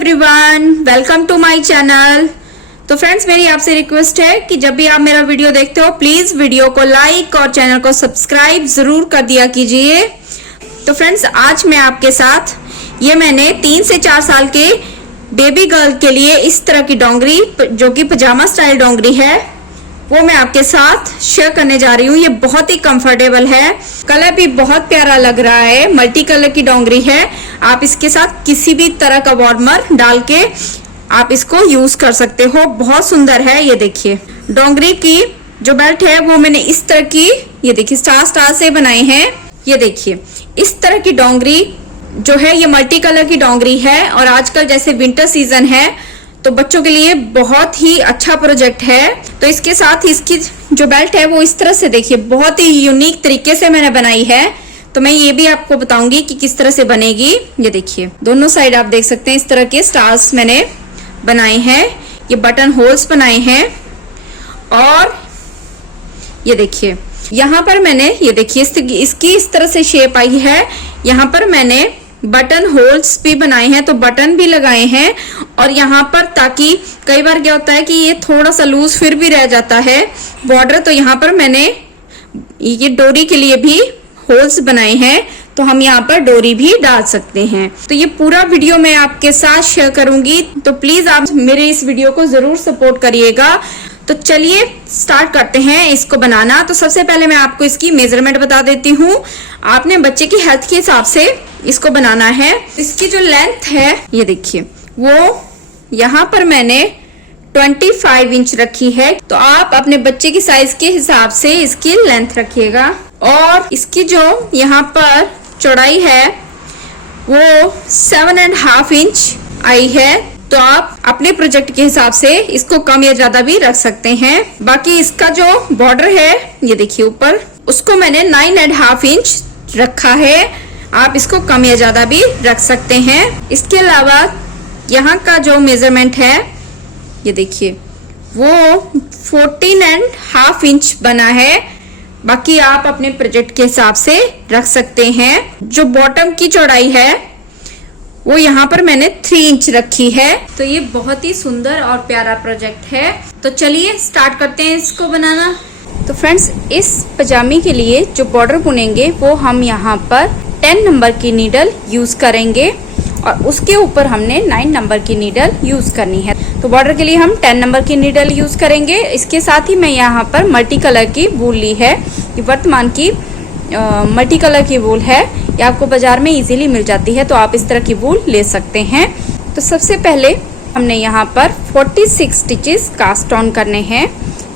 Everyone, welcome to my channel. तो friends, मेरी आपसे रिक्वेस्ट है कि जब भी आप मेरा वीडियो देखते हो प्लीज वीडियो को लाइक और चैनल को सब्सक्राइब जरूर कर दिया कीजिए। तो फ्रेंड्स, आज मैं आपके साथ ये मैंने 3 से 4 साल के बेबी गर्ल के लिए इस तरह की डोंगरी, जो कि पजामा स्टाइल डोंगरी है, वो मैं आपके साथ शेयर करने जा रही हूँ। ये बहुत ही कंफर्टेबल है, कलर भी बहुत प्यारा लग रहा है, मल्टी कलर की डोंगरी है। आप इसके साथ किसी भी तरह का वार्मर डाल के आप इसको यूज कर सकते हो। बहुत सुंदर है। ये देखिए, डोंगरी की जो बेल्ट है वो मैंने इस तरह की, ये देखिए, स्टार स्टार से बनाए हैं। ये देखिए, इस तरह की डोंगरी जो है ये मल्टी कलर की डोंगरी है, और आजकल जैसे विंटर सीजन है तो बच्चों के लिए बहुत ही अच्छा प्रोजेक्ट है। तो इसके साथ इसकी जो बेल्ट है वो इस तरह से देखिए, बहुत ही यूनिक तरीके से मैंने बनाई है। तो मैं ये भी आपको बताऊंगी कि किस तरह से बनेगी। ये देखिए, दोनों साइड आप देख सकते हैं इस तरह के स्टार्स मैंने बनाए हैं। ये बटन होल्स बनाए हैं, और ये देखिए यहाँ पर मैंने, ये देखिए इसकी इस तरह से शेप आई है। यहाँ पर मैंने बटन होल्स भी बनाए हैं, तो बटन भी लगाए हैं। और यहाँ पर, ताकि कई बार क्या होता है कि ये थोड़ा सा लूज फिर भी रह जाता है बॉर्डर, तो यहाँ पर मैंने ये डोरी के लिए भी होल्स बनाए हैं, तो हम यहाँ पर डोरी भी डाल सकते हैं। तो ये पूरा वीडियो मैं आपके साथ शेयर करूंगी, तो प्लीज आप मेरे इस वीडियो को जरूर सपोर्ट करिएगा। तो चलिए स्टार्ट करते हैं इसको बनाना। तो सबसे पहले मैं आपको इसकी मेजरमेंट बता देती हूँ। आपने बच्चे की हेल्थ के हिसाब से इसको बनाना है। इसकी जो लेंथ है, ये देखिए, वो यहाँ पर मैंने 25 इंच रखी है। तो आप अपने बच्चे की साइज के हिसाब से इसकी लेंथ रखिएगा। और इसकी जो यहाँ पर चौड़ाई है वो 7.5 इंच आई है। तो आप अपने प्रोजेक्ट के हिसाब से इसको कम या ज्यादा भी रख सकते हैं। बाकी इसका जो बॉर्डर है, ये देखिए ऊपर, उसको मैंने 9.5 इंच रखा है। आप इसको कम या ज्यादा भी रख सकते हैं। इसके अलावा यहाँ का जो मेजरमेंट है, ये देखिए, वो 14.5 इंच बना है। बाकी आप अपने प्रोजेक्ट के हिसाब से रख सकते हैं। जो बॉटम की चौड़ाई है वो यहाँ पर मैंने 3 इंच रखी है। तो ये बहुत ही सुंदर और प्यारा प्रोजेक्ट है। तो चलिए स्टार्ट करते हैं इसको बनाना। तो फ्रेंड्स, इस पजामे के लिए जो बॉर्डर बुनेंगे वो हम यहाँ पर 10 नंबर की नीडल यूज करेंगे, और उसके ऊपर हमने 9 नंबर की नीडल यूज करनी है। तो बॉर्डर के लिए हम 10 नंबर की नीडल यूज करेंगे। इसके साथ ही मैं यहाँ पर मल्टी कलर की वूल ली है। ये वर्तमान की मल्टी कलर की वूल है। ये आपको बाजार में इजीली मिल जाती है, तो आप इस तरह की वूल ले सकते हैं। तो सबसे पहले हमने यहाँ पर 46 स्टिचेस कास्ट ऑन करने हैं।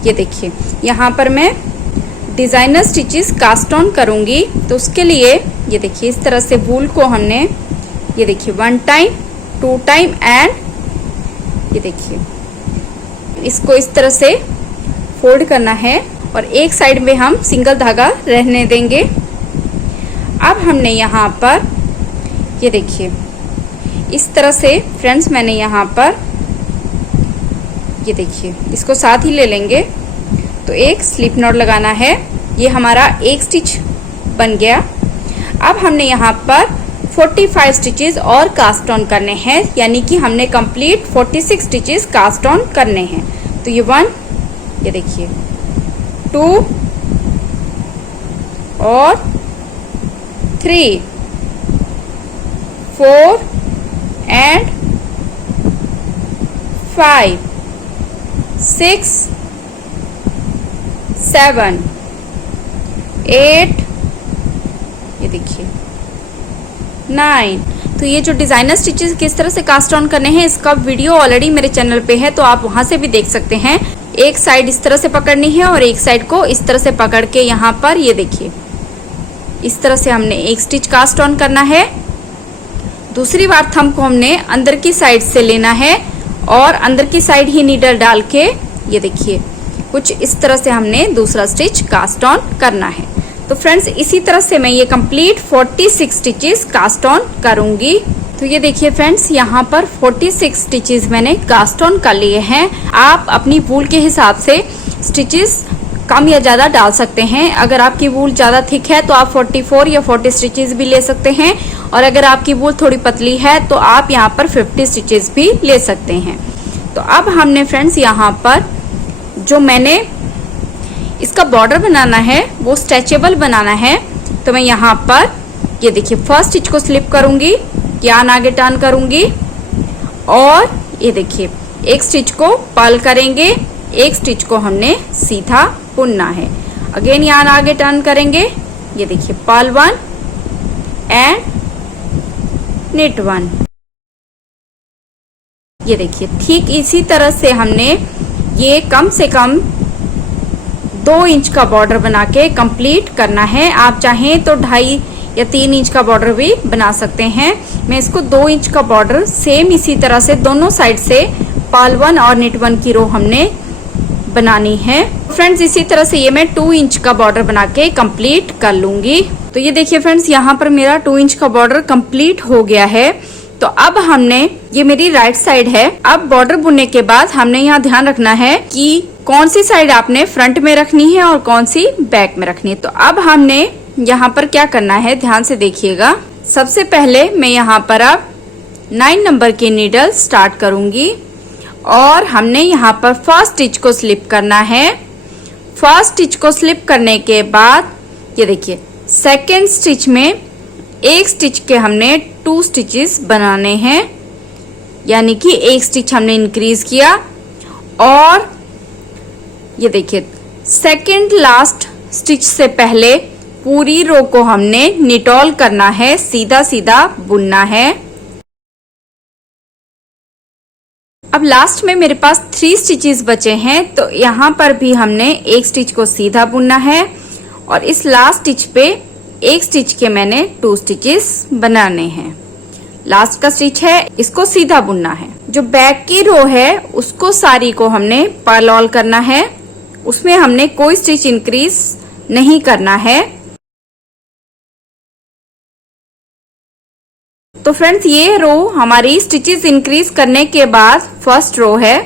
ये देखिए, यहाँ पर मैं डिजाइनर स्टिचेस कास्ट ऑन करूंगी। तो उसके लिए ये देखिए, इस तरह से वूल को हमने, ये देखिए, 1 टाइम, 2 टाइम एंड ये देखिए, इसको इस तरह से फोल्ड करना है, और एक साइड में हम सिंगल धागा रहने देंगे। अब हमने यहाँ पर, ये देखिए, इस तरह से फ्रेंड्स मैंने यहाँ पर, ये देखिए, इसको साथ ही ले लेंगे। तो एक स्लिप नॉट लगाना है। ये हमारा एक स्टिच बन गया। अब हमने यहाँ पर 45 स्टिचेस और कास्ट ऑन करने हैं, यानी कि हमने कंप्लीट 46 स्टिचेस कास्ट ऑन करने हैं। तो ये 1, ये देखिए, 2 और 3, 4 एंड 5, 6, 7, 8, ये देखिए, 9। तो ये जो डिजाइनर स्टिचेस किस तरह से कास्ट ऑन करने हैं, इसका वीडियो ऑलरेडी मेरे चैनल पे है, तो आप वहां से भी देख सकते हैं। एक साइड इस तरह से पकड़नी है, और एक साइड को इस तरह से पकड़ के यहाँ पर, ये देखिए, इस तरह से हमने एक स्टिच कास्ट ऑन करना है। दूसरी बार थंब को हमने अंदर की साइड से लेना है, और अंदर की साइड ही नीडल डाल के, ये देखिए, कुछ इस तरह से हमने दूसरा स्टिच कास्ट ऑन करना है। तो फ्रेंड्स, इसी तरह से मैं ये कंप्लीट 46 स्टिचेस कास्ट ऑन करूंगी। तो ये देखिए फ्रेंड्स, यहाँ पर 46 स्टिचेस मैंने कास्ट ऑन कर लिए हैं। आप अपनी वूल के हिसाब से स्टिचेस कम या ज़्यादा डाल सकते हैं। अगर आपकी वूल ज़्यादा थिक है तो आप 44 या 40 स्टिचेस भी ले सकते हैं, और अगर आपकी वूल थोड़ी पतली है तो आप यहाँ पर 50 स्टिचेस भी ले सकते हैं। तो अब हमने फ्रेंड्स यहाँ पर जो मैंने इसका बॉर्डर बनाना है वो स्ट्रेचेबल बनाना है। तो मैं यहाँ पर ये देखिए फर्स्ट स्टिच को स्लिप करूंगी, यार्न आगे टर्न करूंगी और ये देखिए एक स्टिच को पर्ल करेंगे, एक स्टिच को हमने सीधा बुनना है। अगेन यार्न आगे टर्न करेंगे, ये देखिए पर्ल 1 एंड निट 1। ये देखिए ठीक इसी तरह से हमने ये कम से कम 2 इंच का बॉर्डर बना के कंप्लीट करना है। आप चाहें तो 2.5 या 3 इंच का बॉर्डर भी बना सकते हैं। मैं इसको 2 इंच का बॉर्डर सेम इसी तरह से दोनों साइड से पर्ल 1 और निट 1 की रो हमने बनानी है। फ्रेंड्स इसी तरह से ये मैं 2 इंच का बॉर्डर बना के कंप्लीट कर लूंगी। तो ये देखिए फ्रेंड्स यहाँ पर मेरा 2 इंच का बॉर्डर कंप्लीट हो गया है। तो अब हमने ये मेरी राइट साइड है। अब बॉर्डर बुनने के बाद हमने यहाँ ध्यान रखना है कि कौन सी साइड आपने फ्रंट में रखनी है और कौन सी बैक में रखनी है। तो अब हमने यहाँ पर क्या करना है, ध्यान से देखिएगा। सबसे पहले मैं यहाँ पर अब 9 नंबर की नीडल स्टार्ट करूंगी और हमने यहाँ पर फर्स्ट स्टिच को स्लिप करना है। फर्स्ट स्टिच को स्लिप करने के बाद ये देखिए सेकेंड स्टिच में एक स्टिच के हमने 2 स्टिचेस बनाने हैं, यानी कि एक स्टिच हमने इंक्रीज किया और ये देखिए सेकेंड लास्ट स्टिच से पहले पूरी रो को हमने निटॉल करना है, सीधा सीधा बुनना है। अब लास्ट में मेरे पास 3 स्टिचेस बचे हैं, तो यहाँ पर भी हमने एक स्टिच को सीधा बुनना है और इस लास्ट स्टिच पे एक स्टिच के मैंने 2 स्टिचेस बनाने हैं। लास्ट का स्टिच है, इसको सीधा बुनना है। जो बैक की रो है उसको सारी को हमने पर्ल ऑल करना है, उसमें हमने कोई स्टिच इंक्रीज नहीं करना है। तो फ्रेंड्स ये रो हमारी स्टिचेस इंक्रीज करने के बाद फर्स्ट रो है।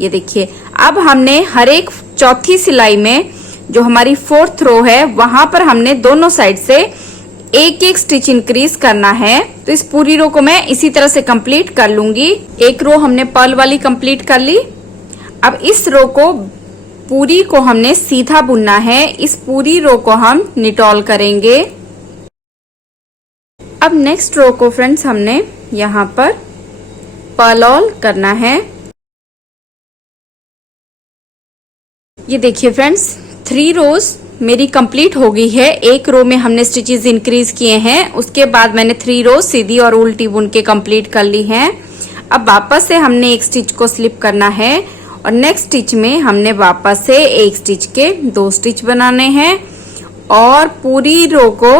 ये देखिए अब हमने हर एक चौथी सिलाई में जो हमारी 4th रो है वहां पर हमने दोनों साइड से एक एक स्टिच इंक्रीज करना है। तो इस पूरी रो को मैं इसी तरह से कंप्लीट कर लूंगी। एक रो हमने पर्ल वाली कंप्लीट कर ली। अब इस रो को पूरी को हमने सीधा बुनना है। इस पूरी रो को हम निटॉल करेंगे। अब नेक्स्ट रो को फ्रेंड्स हमने यहाँ पर पर्ल ऑल करना है। ये देखिए फ्रेंड्स 3 रोज मेरी कंप्लीट हो गई है। एक रो में हमने स्टिचेस इंक्रीज किए हैं, उसके बाद मैंने 3 रोज सीधी और उल्टी बुन के कंप्लीट कर ली हैं। अब वापस से हमने एक स्टिच को स्लिप करना है और नेक्स्ट स्टिच में हमने वापस से एक स्टिच के 2 स्टिच बनाने हैं और पूरी रो को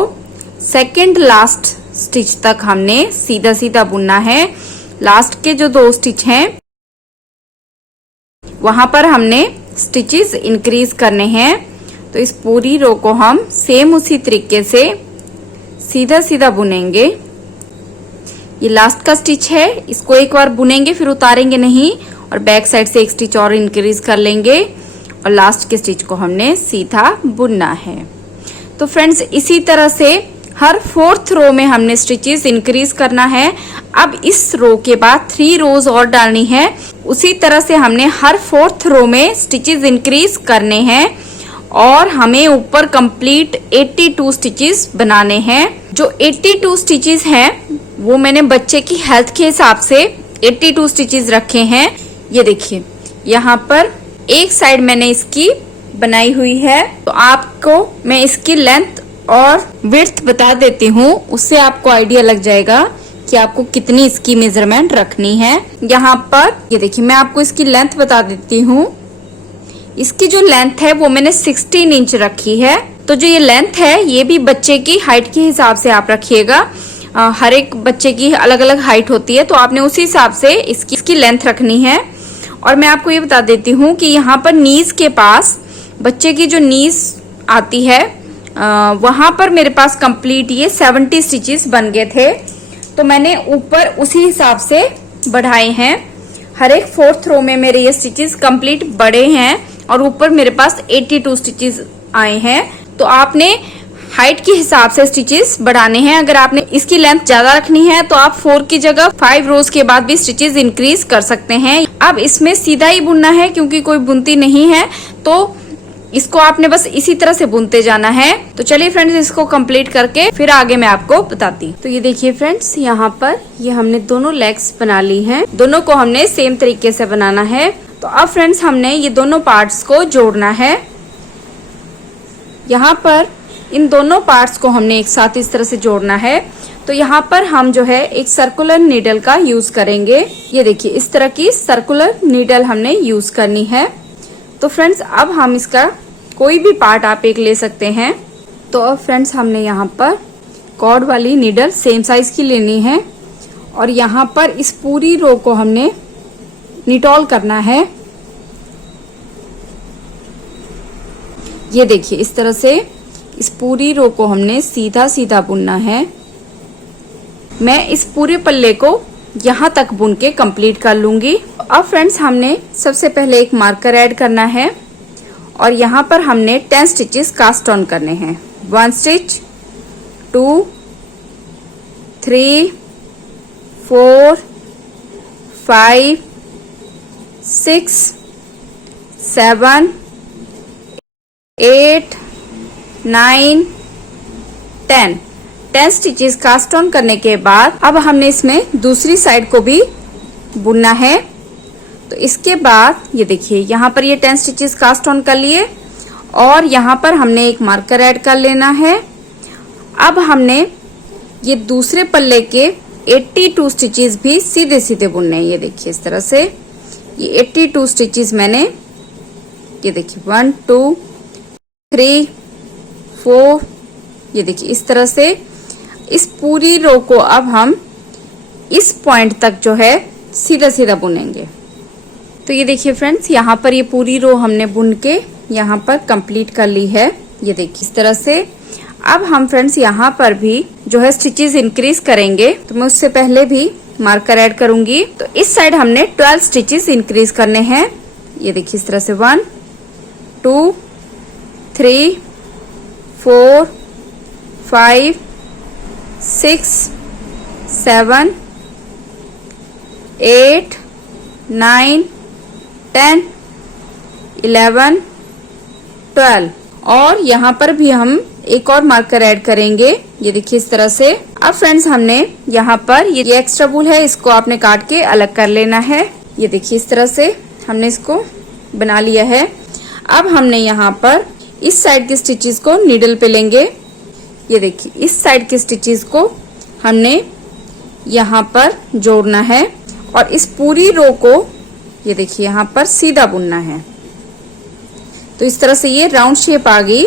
सेकेंड लास्ट स्टिच तक हमने सीधा सीधा बुनना है। लास्ट के जो 2 स्टिच हैं वहां पर हमने स्टिचेस इंक्रीज करने हैं। तो इस पूरी रो को हम सेम उसी तरीके से सीधा सीधा बुनेंगे। ये लास्ट का स्टिच है, इसको एक बार बुनेंगे फिर उतारेंगे नहीं और बैक साइड से एक स्टिच और इंक्रीज कर लेंगे और लास्ट के स्टिच को हमने सीधा बुनना है। तो फ्रेंड्स इसी तरह से हर 4th रो में हमने स्टिचेस इंक्रीज करना है। अब इस रो के बाद 3 रोज और डालनी है। उसी तरह से हमने हर 4th रो में स्टिचेस इंक्रीज करने हैं और हमें ऊपर कंप्लीट 82 स्टिचेस बनाने हैं। जो 82 स्टिचेस हैं वो मैंने बच्चे की हेल्थ के हिसाब से 82 स्टिचेस रखे हैं। ये देखिए यहाँ पर एक साइड मैंने इसकी बनाई हुई है, तो आपको मैं इसकी लेंथ और विड्थ बता देती हूँ, उससे आपको आइडिया लग जाएगा कि आपको कितनी इसकी मेजरमेंट रखनी है। यहाँ पर ये देखिए मैं आपको इसकी लेंथ बता देती हूँ। इसकी जो लेंथ है वो मैंने 16 इंच रखी है। तो जो ये लेंथ है ये भी बच्चे की हाइट के हिसाब से आप रखिएगा। हर एक बच्चे की अलग अलग हाइट होती है, तो आपने उसी हिसाब से इसकी लेंथ रखनी है। और मैं आपको ये बता देती हूँ कि यहाँ पर नीज के पास बच्चे की जो नीज आती है वहां पर मेरे पास कंप्लीट ये 70 स्टिचेस बन गए थे, तो मैंने ऊपर उसी हिसाब से बढ़ाए हैं। हर एक 4th रो में मेरे ये स्टिचेस कंप्लीट बड़े हैं और ऊपर मेरे पास 82 स्टिचेस आए हैं। तो आपने हाइट के हिसाब से स्टिचेस बढ़ाने हैं। अगर आपने इसकी लेंथ ज्यादा रखनी है तो आप 4 की जगह 5 रोज के बाद भी स्टिचेस इंक्रीज कर सकते हैं। अब इसमें सीधा ही बुनना है क्योंकि कोई बुनती नहीं है, तो इसको आपने बस इसी तरह से बुनते जाना है। तो चलिए फ्रेंड्स, इसको कंप्लीट करके फिर आगे मैं आपको बताती। तो ये देखिए फ्रेंड्स, यहाँ पर ये हमने दोनों लेग्स बना ली हैं। दोनों को हमने सेम तरीके से बनाना है। तो अब फ्रेंड्स, हमने ये दोनों पार्ट्स को जोड़ना है। यहाँ पर इन दोनों पार्ट्स को हमने एक साथ इस तरह से जोड़ना है। तो यहाँ पर हम जो है एक सर्कुलर नीडल का यूज करेंगे। ये देखिए, इस तरह की सर्कुलर नीडल हमने यूज करनी है। तो फ्रेंड्स, अब हम इसका कोई भी पार्ट आप एक ले सकते हैं। तो अब फ्रेंड्स, हमने यहाँ पर कॉर्ड वाली नीडल सेम साइज की लेनी है और यहाँ पर इस पूरी रो को हमने निटॉल करना है। ये देखिए, इस तरह से इस पूरी रो को हमने सीधा सीधा बुनना है। मैं इस पूरे पल्ले को यहाँ तक बुन के कंप्लीट कर लूंगी। अब फ्रेंड्स, हमने सबसे पहले एक मार्कर ऐड करना है और यहाँ पर हमने 10 स्टिचेस कास्ट ऑन करने हैं। 1 स्टिच, 2, 3, 4, 5, 6, 7, 8, 9, 10 स्टिचेस कास्ट ऑन करने के बाद अब हमने इसमें दूसरी साइड को भी बुनना है। तो इसके बाद ये देखिए, यहाँ पर ये 10 स्टिचेस कास्ट ऑन कर लिए और यहाँ पर हमने एक मार्कर ऐड कर लेना है। अब हमने ये दूसरे पल्ले के 82 स्टिचेस भी सीधे सीधे बुनने हैं। ये देखिए, इस तरह से ये 82 स्टिचेस मैंने, ये देखिए 1, 2, 3, 4, ये देखिए इस तरह से इस पूरी रो को अब हम इस पॉइंट तक जो है सीधा सीधा बुनेंगे। तो ये देखिए फ्रेंड्स, यहाँ पर ये पूरी रो हमने बुन के यहाँ पर कंप्लीट कर ली है। ये देखिए इस तरह से। अब हम फ्रेंड्स यहाँ पर भी जो है स्टिचेस इंक्रीज करेंगे। तो मैं उससे पहले भी मार्कर ऐड करूंगी। तो इस साइड हमने 12 स्टिचेस इंक्रीज करने हैं। ये देखिए इस तरह से 1, 2, 3, 4, 5, 6, 7, 8, 9, 10, 11, 12 और यहाँ पर भी हम एक और मार्कर ऐड करेंगे। ये देखिए इस तरह से। अब फ्रेंड्स, हमने यहाँ पर ये एक्स्ट्रा वूल है, इसको आपने काट के अलग कर लेना है। ये देखिए इस तरह से हमने इसको बना लिया है। अब हमने यहाँ पर इस साइड के स्टिचेस को नीडल पे लेंगे। ये देखिए इस साइड के स्टिचेस को हमने यहाँ पर जोड़ना है और इस पूरी रो को ये देखिए यहाँ पर सीधा बुनना है। तो इस तरह से ये राउंड शेप आ गई।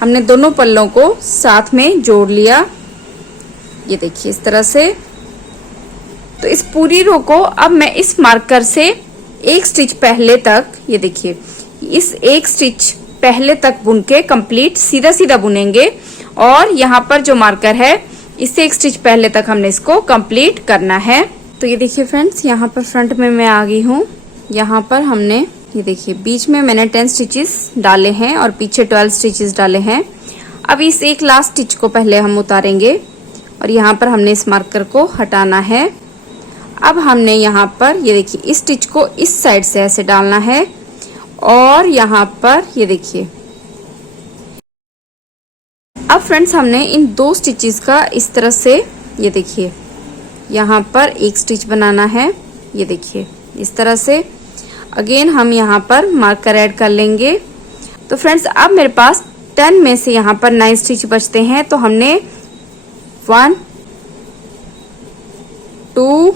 हमने दोनों पल्लों को साथ में जोड़ लिया। ये देखिए इस तरह से। तो इस पूरी रो को अब मैं इस मार्कर से एक स्टिच पहले तक, ये देखिए इस एक स्टिच पहले तक बुन के कंप्लीट सीधा सीधा बुनेंगे और यहाँ पर जो मार्कर है इससे एक स्टिच पहले तक हमने इसको कंप्लीट करना है। तो ये देखिए फ्रेंड्स, यहाँ पर फ्रंट में मैं आ गई हूँ। यहाँ पर हमने ये देखिए बीच में मैंने 10 स्टिचेस डाले हैं और पीछे 12 स्टिचेस डाले हैं। अब इस एक लास्ट स्टिच को पहले हम उतारेंगे और यहाँ पर हमने इस मार्कर को हटाना है। अब हमने यहाँ पर ये देखिए इस स्टिच को इस साइड से ऐसे डालना है और यहाँ पर ये देखिए। अब फ्रेंड्स, हमने इन 2 स्टिचेस का इस तरह से ये देखिए यहाँ पर एक स्टिच बनाना है। ये देखिए इस तरह से। अगेन हम यहाँ पर मार्कर ऐड कर लेंगे। तो फ्रेंड्स, अब मेरे पास 10 में से यहाँ पर 9 स्टिच बचते हैं। तो हमने 1, 2,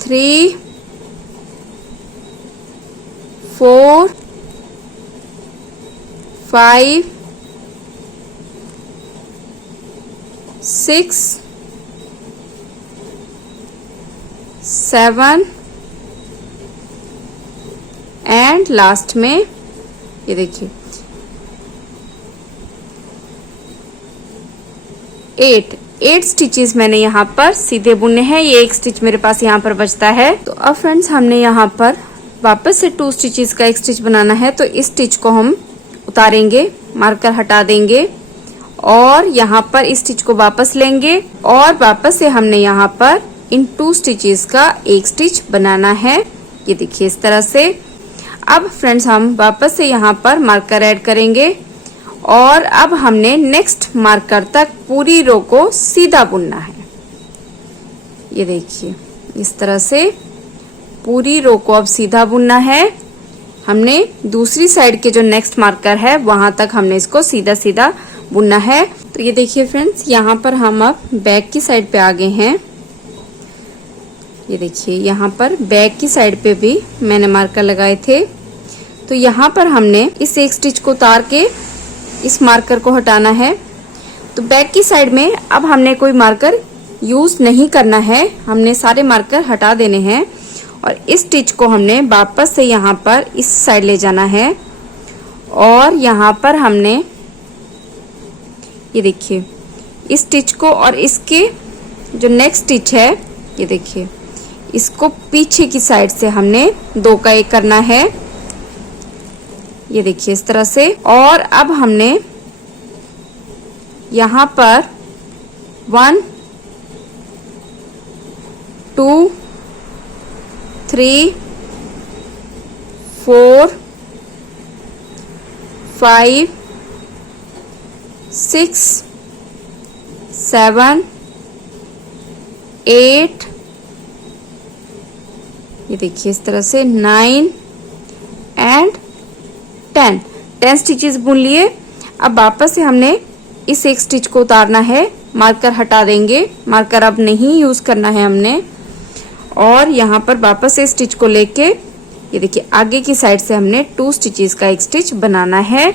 3, 4, 5, 6, 7 एंड लास्ट में ये देखिए 8 स्टिचेस मैंने यहाँ पर सीधे बुने हैं। ये एक स्टिच मेरे पास यहाँ पर बचता है। तो अब फ्रेंड्स, हमने यहाँ पर वापस से 2 स्टिचेस का एक स्टिच बनाना है। तो इस स्टिच को हम उतारेंगे, मार्कर हटा देंगे और यहाँ पर इस स्टिच को वापस लेंगे और वापस से हमने यहाँ पर इन 2 स्टिचेस का एक स्टिच बनाना है। ये देखिए इस तरह से। अब फ्रेंड्स हम वापस से यहाँ पर मार्कर ऐड करेंगे और अब हमने नेक्स्ट मार्कर तक पूरी रो को सीधा बुनना है। ये देखिए इस तरह से पूरी रो को अब सीधा बुनना है। हमने दूसरी साइड के जो नेक्स्ट मार्कर है वहां तक हमने इसको सीधा सीधा बुनना है। तो ये देखिए फ्रेंड्स, यहाँ पर हम अब बैक की साइड पे आ गए हैं। ये देखिए यहाँ पर बैक की साइड पे भी मैंने मार्कर लगाए थे। तो यहाँ पर हमने इस एक स्टिच को उतार के इस मार्कर को हटाना है। तो बैक की साइड में अब हमने कोई मार्कर यूज नहीं करना है, हमने सारे मार्कर हटा देने हैं और इस स्टिच को हमने वापस से यहाँ पर इस साइड ले जाना है और यहाँ पर हमने ये देखिए इस स्टिच को और इसके जो नेक्स्ट स्टिच है ये देखिए इसको पीछे की साइड से हमने 2 का 1 करना है। ये देखिए इस तरह से। और अब हमने यहाँ पर 1 2 3 4 5 6 7 8 ये देखिए इस तरह से 9 एंड 10 स्टिचेस बुन लिए। अब वापस से हमने इस एक स्टिच को उतारना है, मार्कर हटा देंगे, मार्कर अब नहीं यूज करना है हमने। और यहाँ पर वापस से स्टिच को लेके ये देखिए आगे की साइड से हमने 2 स्टिचेस का एक स्टिच बनाना है।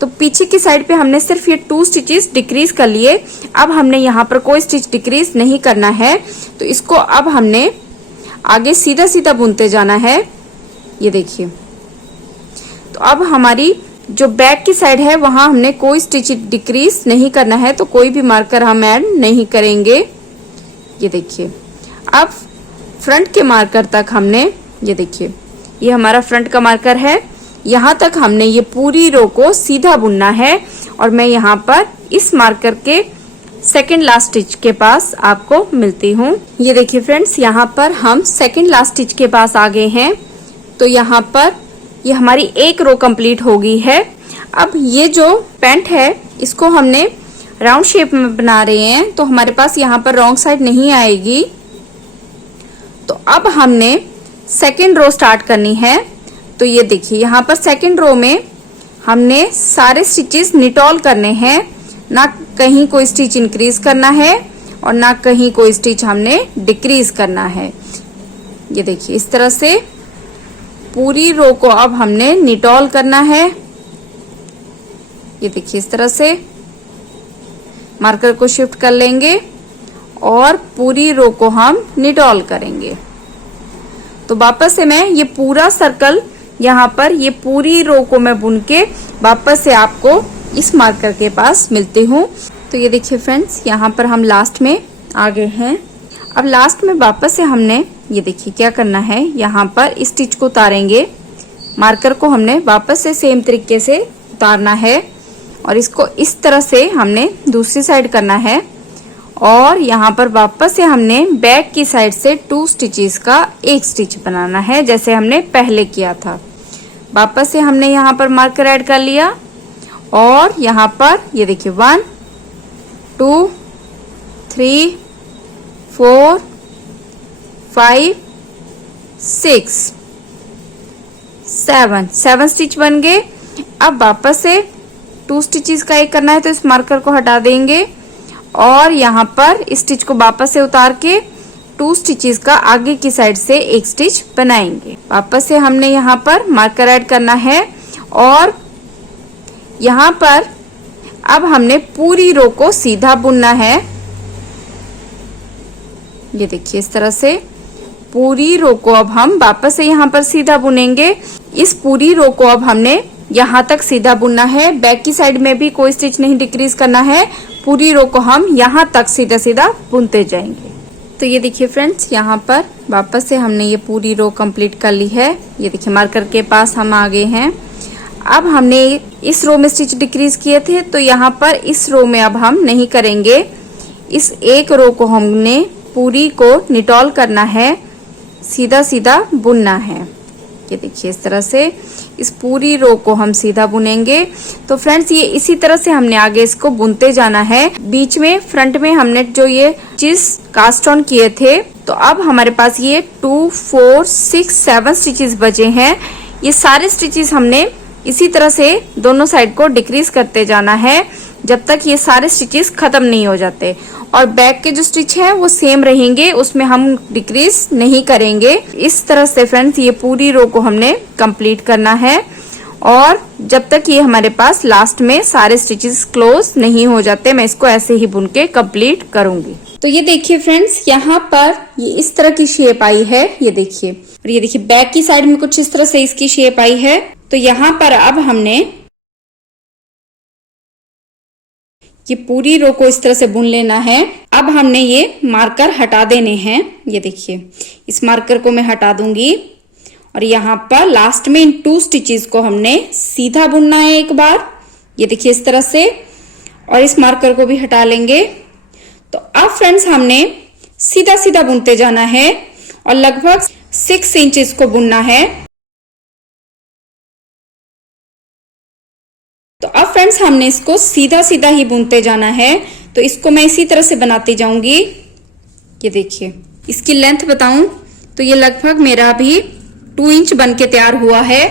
तो पीछे की साइड पे हमने सिर्फ ये 2 स्टिचेस डिक्रीज कर लिए। अब हमने यहाँ पर कोई स्टिच डिक्रीज नहीं करना है, तो इसको अब हमने आगे सीधा सीधा बुनते जाना है। ये देखिए तो अब हमारी जो बैक की साइड है वहां हमने कोई स्टिच डिक्रीज नहीं करना है, तो कोई भी मार्कर हम ऐड नहीं करेंगे। ये देखिए अब फ्रंट के मार्कर तक हमने ये देखिए ये हमारा फ्रंट का मार्कर है, यहाँ तक हमने ये पूरी रो को सीधा बुनना है। और मैं यहाँ पर इस मार्कर के सेकेंड लास्ट स्टिच के पास आपको मिलती हूँ। ये देखिए फ्रेंड्स, यहाँ पर हम सेकेंड लास्ट स्टिच के पास आ गए हैं। तो यहाँ पर ये हमारी एक रो कंप्लीट हो गई है। अब ये जो पैंट है इसको हमने राउंड शेप में बना रहे हैं, तो हमारे पास यहाँ पर रॉन्ग साइड नहीं आएगी। तो अब हमने सेकेंड रो स्टार्ट करनी है। तो ये देखिए यहाँ पर सेकेंड रो में हमने सारे स्टिचेस निटॉल करने हैं, ना कहीं कोई स्टिच इंक्रीज करना है और ना कहीं कोई स्टिच हमने डिक्रीज करना है। ये देखिए इस तरह से पूरी रो को अब हमने निटॉल करना है। ये देखिए इस तरह से मार्कर को शिफ्ट कर लेंगे और पूरी रो को हम निटॉल करेंगे। तो वापस से मैं ये पूरा सर्कल यहाँ पर ये पूरी रो को मैं बुन के वापस से आपको इस मार्कर के पास मिलती हूँ। तो ये देखिए फ्रेंड्स, यहाँ पर हम लास्ट में आ गए हैं। अब लास्ट में वापस से हमने ये देखिए क्या करना है, यहाँ पर इस स्टिच को उतारेंगे, मार्कर को हमने वापस से सेम तरीके से उतारना है और इसको इस तरह से हमने दूसरी साइड करना है। और यहाँ पर वापस से हमने बैक की साइड से 2 स्टिचेस का एक स्टिच बनाना है, जैसे हमने पहले किया था। वापस से हमने यहाँ पर मार्कर ऐड कर लिया और यहाँ पर ये देखिए 1 2 3 4 5 6 7 स्टिच बन गए। अब वापस से 2 स्टिचेस का एक करना है, तो इस मार्कर को हटा देंगे और यहाँ पर इस स्टिच को वापस से उतार के 2 स्टिचेस का आगे की साइड से एक स्टिच बनाएंगे। वापस से हमने यहाँ पर मार्कर ऐड करना है और यहाँ पर अब हमने पूरी रो को सीधा बुनना है। ये देखिए इस तरह से पूरी रो को अब हम वापस से यहाँ पर सीधा बुनेंगे। इस पूरी रो को अब हमने यहाँ तक सीधा बुनना है, बैक की साइड में भी कोई स्टिच नहीं डिक्रीज करना है, पूरी रो को हम यहाँ तक सीधा सीधा बुनते जाएंगे। तो ये देखिए फ्रेंड्स, यहाँ पर वापस से हमने ये पूरी रो कंप्लीट कर ली है। ये देखिए मार्कर के पास हम आ गए हैं। अब हमने इस रो में स्टिच डिक्रीज किए थे, तो यहाँ पर इस रो में अब हम नहीं करेंगे। इस एक रो को हमने पूरी को निटॉल करना है, सीधा सीधा बुनना है। ये देखिए इस तरह से इस पूरी रो को हम सीधा बुनेंगे। तो फ्रेंड्स ये इसी तरह से हमने आगे इसको बुनते जाना है। बीच में फ्रंट में हमने जो ये चीज कास्ट ऑन किए थे, तो अब हमारे पास ये 2 4 6 7 स्टिचेस बचे हैं। ये सारे स्टिचेस हमने इसी तरह से दोनों साइड को डिक्रीज करते जाना है जब तक ये सारे स्टिचेस खत्म नहीं हो जाते। और बैक के जो स्टिच है वो सेम रहेंगे, उसमें हम डिक्रीज नहीं करेंगे। इस तरह से फ्रेंड्स ये पूरी रो को हमने कंप्लीट करना है, और जब तक ये हमारे पास लास्ट में सारे स्टिचेस क्लोज नहीं हो जाते, मैं इसको ऐसे ही बुन के कंप्लीट करूंगी। तो ये देखिए फ्रेंड्स, यहाँ पर ये इस तरह की शेप आई है, ये देखिए। और ये देखिए बैक की साइड में कुछ इस तरह से इसकी शेप आई है। तो यहाँ पर अब हमने ये पूरी रो को इस तरह से बुन लेना है। अब हमने ये मार्कर हटा देने हैं। ये देखिए इस मार्कर को मैं हटा दूंगी, और यहाँ पर लास्ट में इन 2 स्टिचेस को हमने सीधा बुनना है एक बार। ये देखिए इस तरह से, और इस मार्कर को भी हटा लेंगे। तो अब फ्रेंड्स हमने सीधा सीधा बुनते जाना है, और लगभग 6 इंच इसको बुनना है। तो अब फ्रेंड्स हमने इसको सीधा सीधा ही बुनते जाना है। तो इसको मैं इसी तरह से बनाती जाऊंगी। ये देखिए इसकी लेंथ बताऊं तो ये लगभग मेरा अभी 2 इंच बन के तैयार हुआ है।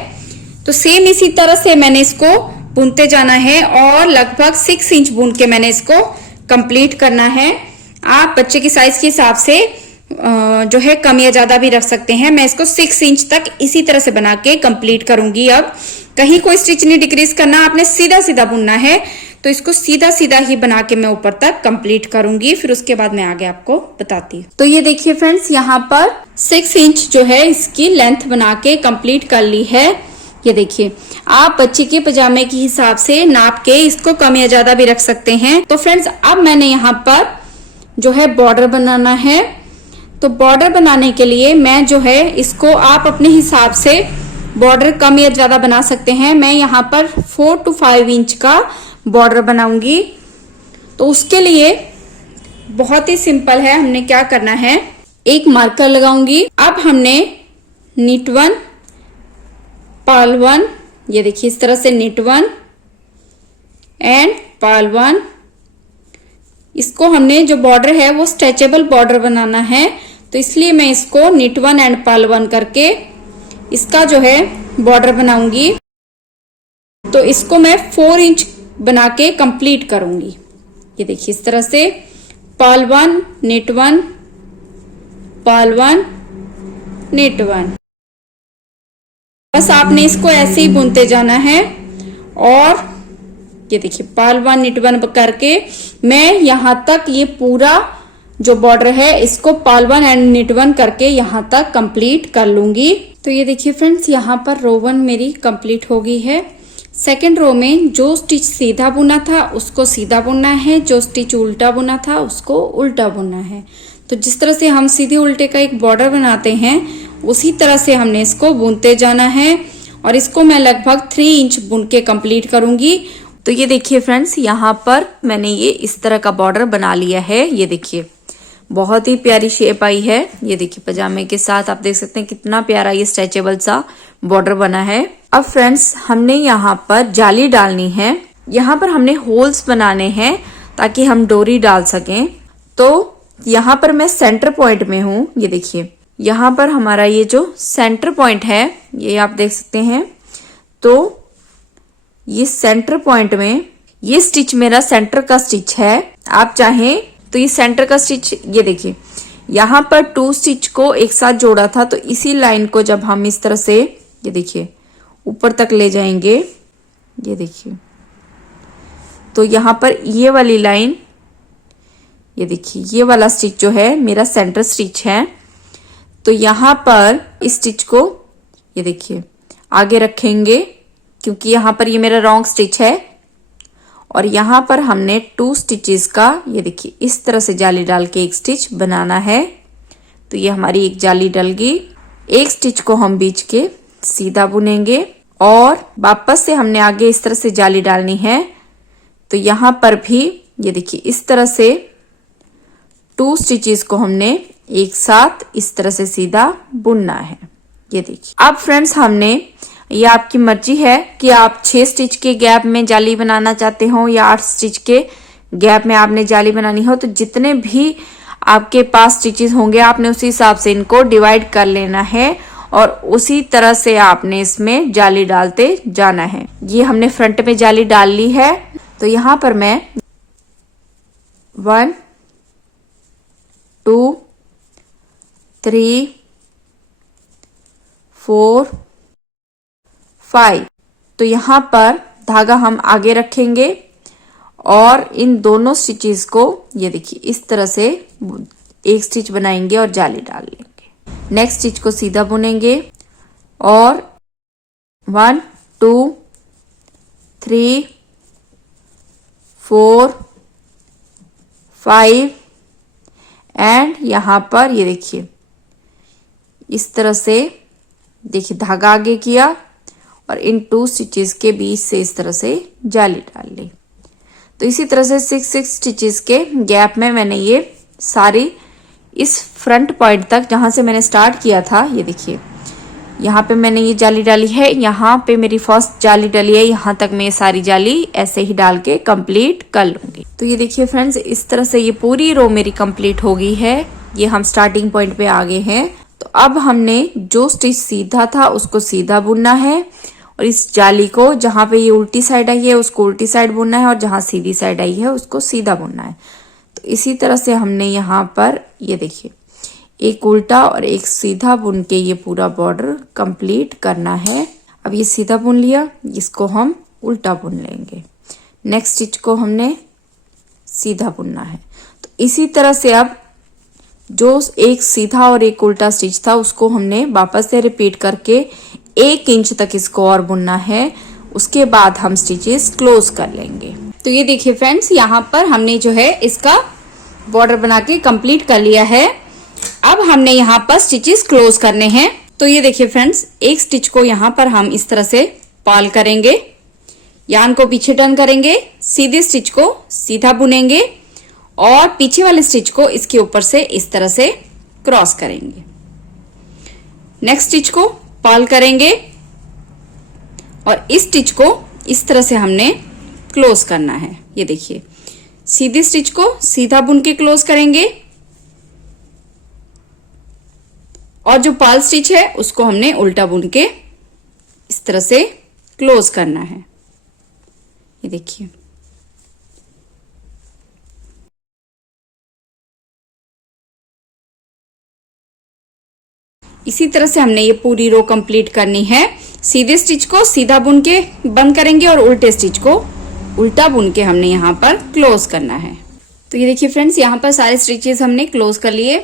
तो सेम इसी तरह से मैंने इसको बुनते जाना है, और लगभग 6 इंच बुन के मैंने इसको कंप्लीट करना है। आप बच्चे की साइज के हिसाब से जो है कम या ज्यादा भी रख सकते हैं। मैं इसको 6 इंच तक इसी तरह से बना के कंप्लीट करूंगी। अब कहीं कोई स्टिच नहीं डिक्रीज करना, आपने सीधा सीधा बुनना है। तो इसको सीधा सीधा ही बना के मैं ऊपर तक कंप्लीट करूंगी, फिर उसके बाद मैं आगे आपको बताती हूँ। तो ये देखिए फ्रेंड्स, यहाँ पर 6 इंच जो है इसकी लेंथ बना के कंप्लीट कर ली है। ये देखिए आप बच्चे के पजामे के हिसाब से नाप के इसको कम या ज्यादा भी रख सकते हैं। तो फ्रेंड्स अब मैंने यहाँ पर जो है बॉर्डर बनाना है। तो बॉर्डर बनाने के लिए मैं जो है इसको आप अपने हिसाब से बॉर्डर कम या ज्यादा बना सकते हैं। मैं यहाँ पर 4 to 5 इंच का बॉर्डर बनाऊंगी। तो उसके लिए बहुत ही सिंपल है, हमने क्या करना है, एक मार्कर लगाऊंगी। अब हमने निट 1 पर्ल 1, ये देखिए इस तरह से निट 1 एंड पर्ल 1, इसको हमने जो बॉर्डर है वो स्ट्रेचेबल बॉर्डर बनाना है। तो इसलिए मैं इसको निट 1 एंड पर्ल 1 करके इसका जो है बॉर्डर बनाऊंगी। तो इसको मैं 4 इंच बना के कंप्लीट करूंगी। ये देखिए इस तरह से पर्ल 1 निट 1 पर्ल 1 निट 1, बस आपने इसको ऐसे ही बुनते जाना है। और ये देखिए पर्ल 1 निट 1 करके मैं यहाँ तक ये पूरा जो बॉर्डर है इसको पर्ल 1 एंड निट 1 करके यहाँ तक कंप्लीट कर लूंगी। तो ये देखिए फ्रेंड्स, यहाँ पर रो 1 मेरी कंप्लीट हो गई है। सेकेंड रो में जो स्टिच सीधा बुना था उसको सीधा बुनना है, जो स्टिच उल्टा बुना था उसको उल्टा बुनना है। तो जिस तरह से हम सीधे उल्टे का एक बॉर्डर बनाते हैं उसी तरह से हमने इसको बुनते जाना है, और इसको मैं लगभग 3 इंच बुन के कंप्लीट करूंगी। तो ये देखिए फ्रेंड्स, यहाँ पर मैंने ये इस तरह का बॉर्डर बना लिया है। ये देखिए बहुत ही प्यारी शेप आई है। ये देखिए पजामे के साथ आप देख सकते हैं कितना प्यारा ये स्ट्रेचेबल सा बॉर्डर बना है। अब फ्रेंड्स हमने यहाँ पर जाली डालनी है, यहाँ पर हमने होल्स बनाने हैं ताकि हम डोरी डाल सकें। तो यहाँ पर मैं सेंटर पॉइंट में हूँ। ये देखिए यहाँ पर हमारा ये जो सेंटर पॉइंट है ये आप देख सकते हैं। तो ये सेंटर पॉइंट में ये स्टिच मेरा सेंटर का स्टिच है। आप चाहें तो ये सेंटर का स्टिच, ये देखिए यहाँ पर 2 स्टिच को एक साथ जोड़ा था, तो इसी लाइन को जब हम इस तरह से ये देखिए ऊपर तक ले जाएंगे, ये देखिए तो यहाँ पर ये वाली लाइन, ये देखिए ये वाला स्टिच जो है मेरा सेंटर स्टिच है। तो यहाँ पर इस स्टिच को ये देखिए आगे रखेंगे क्योंकि यहाँ पर ये मेरा रॉन्ग स्टिच है, और यहाँ पर हमने 2 स्टिचेस का ये देखिए इस तरह से जाली डाल के एक स्टिच बनाना है। तो ये हमारी एक जाली डल गई। एक स्टिच को हम बीच के सीधा बुनेंगे और वापस से हमने आगे इस तरह से जाली डालनी है। तो यहाँ पर भी ये देखिए इस तरह से 2 स्टिचेस को हमने एक साथ इस तरह से सीधा बुनना है। ये देखिए अब फ्रेंड्स हमने, ये आपकी मर्जी है कि आप 6 स्टिच के गैप में जाली बनाना चाहते हो या 8 स्टिच के गैप में आपने जाली बनानी हो। तो जितने भी आपके पास स्टिचेस होंगे आपने उसी हिसाब से इनको डिवाइड कर लेना है और उसी तरह से आपने इसमें जाली डालते जाना है। ये हमने फ्रंट में जाली डाल ली है। तो यहाँ पर मैं 1 2 3 4 5, तो यहाँ पर धागा हम आगे रखेंगे और इन दोनों स्टिचेस को ये देखिए इस तरह से एक स्टिच बनाएंगे और जाली डाल लेंगे। नेक्स्ट स्टिच को सीधा बुनेंगे और 1 2 3 4 5 एंड यहाँ पर ये देखिए इस तरह से देखिए धागा आगे किया और इन 2 स्टिचेस के बीच से इस तरह से जाली डाल ली। तो इसी तरह से 6 स्टिचेस के गैप में मैंने ये सारी इस फ्रंट पॉइंट तक जहां से मैंने स्टार्ट किया था, ये देखिए यहाँ पे मैंने ये जाली डाली है, यहाँ पे मेरी फर्स्ट जाली डाली है, यहाँ तक मैं ये सारी जाली ऐसे ही डाल के कंप्लीट कर लूंगी। तो ये देखिए फ्रेंड्स इस तरह से ये पूरी रो मेरी कंप्लीट हो गई है। ये हम स्टार्टिंग पॉइंट पे आ गए हैं। तो अब हमने जो स्टिच सीधा था उसको सीधा बुनना है और इस जाली को जहां पे ये उल्टी साइड आई है उसको उल्टी साइड बुनना है और जहां सीधी साइड आई है उसको सीधा बुनना है। तो इसी तरह से हमने यहाँ पर ये देखिए एक उल्टा और एक सीधा बुन के ये पूरा बॉर्डर कंप्लीट करना है। अब ये सीधा बुन लिया, इसको हम उल्टा बुन लेंगे। नेक्स्ट स्टिच को हमने सीधा बुनना है। तो इसी तरह से अब जो एक सीधा और एक उल्टा स्टिच था उसको हमने वापस से रिपीट करके 1 इंच तक इसको और बुनना है। उसके बाद हम स्टिचेस क्लोज कर लेंगे। तो ये देखिए फ्रेंड्स यहाँ पर हमने जो है इसका बॉर्डर बना के कंप्लीट कर लिया है। अब हमने यहाँ पर स्टिचेस क्लोज करने हैं। तो ये देखिए फ्रेंड्स एक स्टिच को यहाँ पर हम इस तरह से पाल करेंगे, यान को पीछे टर्न करेंगे, सीधे स्टिच को सीधा बुनेंगे और पीछे वाले स्टिच को इसके ऊपर से इस तरह से क्रॉस करेंगे। नेक्स्ट स्टिच को पाल करेंगे और इस स्टिच को इस तरह से हमने क्लोज करना है। ये देखिए सीधे स्टिच को सीधा बुन के क्लोज करेंगे और जो पाल स्टिच है उसको हमने उल्टा बुन के इस तरह से क्लोज करना है। ये देखिए इसी तरह से हमने ये पूरी रो कंप्लीट करनी है। सीधे स्टिच को सीधा बुन के बंद करेंगे और उल्टे स्टिच को उल्टा बुन के हमने यहाँ पर क्लोज करना है। तो ये देखिए फ्रेंड्स यहाँ पर सारे स्टिचेस हमने क्लोज कर लिए।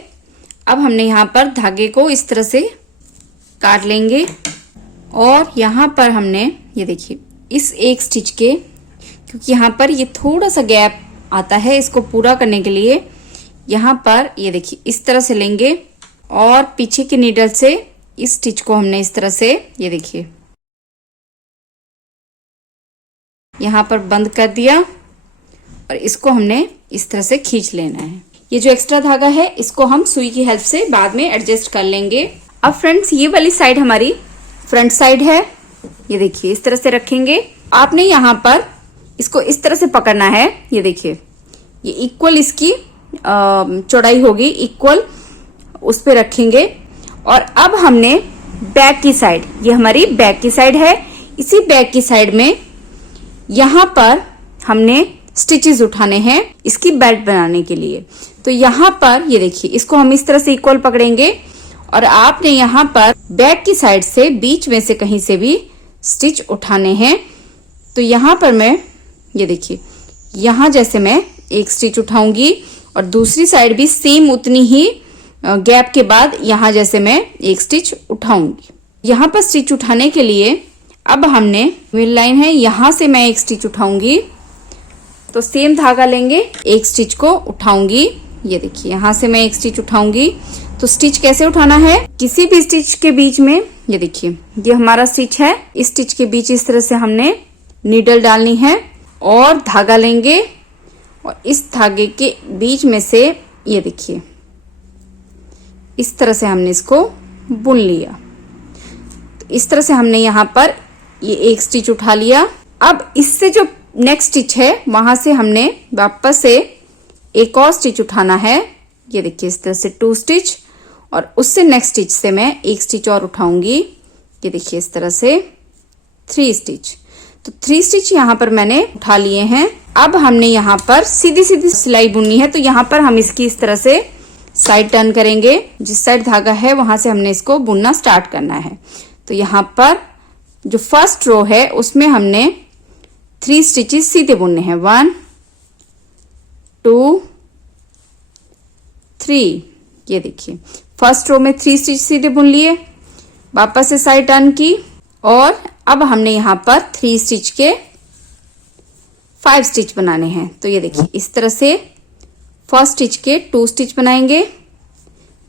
अब हमने यहाँ पर धागे को इस तरह से काट लेंगे और यहाँ पर हमने ये देखिए इस एक स्टिच के, क्योंकि यहाँ पर ये थोड़ा सा गैप आता है, इसको पूरा करने के लिए यहाँ पर ये देखिए इस तरह से लेंगे और पीछे की नीडल से इस स्टिच को हमने इस तरह से ये देखिए यहाँ पर बंद कर दिया और इसको हमने इस तरह से खींच लेना है। ये जो एक्स्ट्रा धागा है इसको हम सुई की हेल्प से बाद में एडजस्ट कर लेंगे। अब फ्रेंड्स ये वाली साइड हमारी फ्रंट साइड है। ये देखिए इस तरह से रखेंगे। आपने यहाँ पर इसको इस तरह से पकड़ना है। ये देखिए ये इक्वल इसकी चौड़ाई होगी, इक्वल उस पे रखेंगे। और अब हमने बैक की साइड, ये हमारी बैक की साइड है, इसी बैक की साइड में यहाँ पर हमने स्टिचेस उठाने हैं इसकी बेल्ट बनाने के लिए। तो यहाँ पर ये देखिए इसको हम इस तरह से इक्वल पकड़ेंगे और आपने यहाँ पर बैक की साइड से बीच में से कहीं से भी स्टिच उठाने हैं। तो यहाँ पर मैं ये देखिए यहाँ जैसे मैं एक स्टिच उठाऊंगी और दूसरी साइड भी सेम उतनी ही गैप के बाद यहाँ जैसे मैं एक स्टिच उठाऊंगी। यहाँ पर स्टिच उठाने के लिए अब हमने मिड लाइन है, यहाँ से मैं एक स्टिच उठाऊंगी। तो सेम धागा लेंगे, एक स्टिच को उठाऊंगी। ये देखिए यहाँ से मैं एक स्टिच उठाऊंगी, तो स्टिच कैसे उठाना है, किसी भी स्टिच के बीच में, ये देखिए ये हमारा स्टिच है, इस स्टिच के बीच इस तरह से हमने नीडल डालनी है और धागा लेंगे और इस धागे के बीच में से ये देखिए इस तरह से हमने इसको बुन लिया। तो इस तरह से हमने यहाँ पर ये एक स्टिच उठा लिया। अब इससे जो नेक्स्ट स्टिच है वहां से हमने वापस से एक और स्टिच उठाना है। ये देखिए इस तरह से 2 स्टिच और उससे नेक्स्ट स्टिच से मैं एक स्टिच और उठाऊंगी। ये देखिए इस तरह से 3 स्टिच। तो 3 स्टिच यहाँ पर मैंने उठा लिए हैं। अब हमने यहाँ पर सीधी सीधी सिलाई बुननी है। तो यहाँ पर हम इसकी इस तरह से साइड टर्न करेंगे, जिस साइड धागा है वहां से हमने इसको बुनना स्टार्ट करना है। तो यहाँ पर जो फर्स्ट रो है उसमें हमने 3 स्टिचेस सीधे बुनने हैं, 1 2 3। ये देखिए फर्स्ट रो में 3 स्टिच सीधे बुन लिए, वापस से साइड टर्न की और अब हमने यहाँ पर 3 स्टिच के 5 स्टिच बनाने हैं। तो ये देखिए इस तरह से फर्स्ट स्टिच के 2 स्टिच बनाएंगे,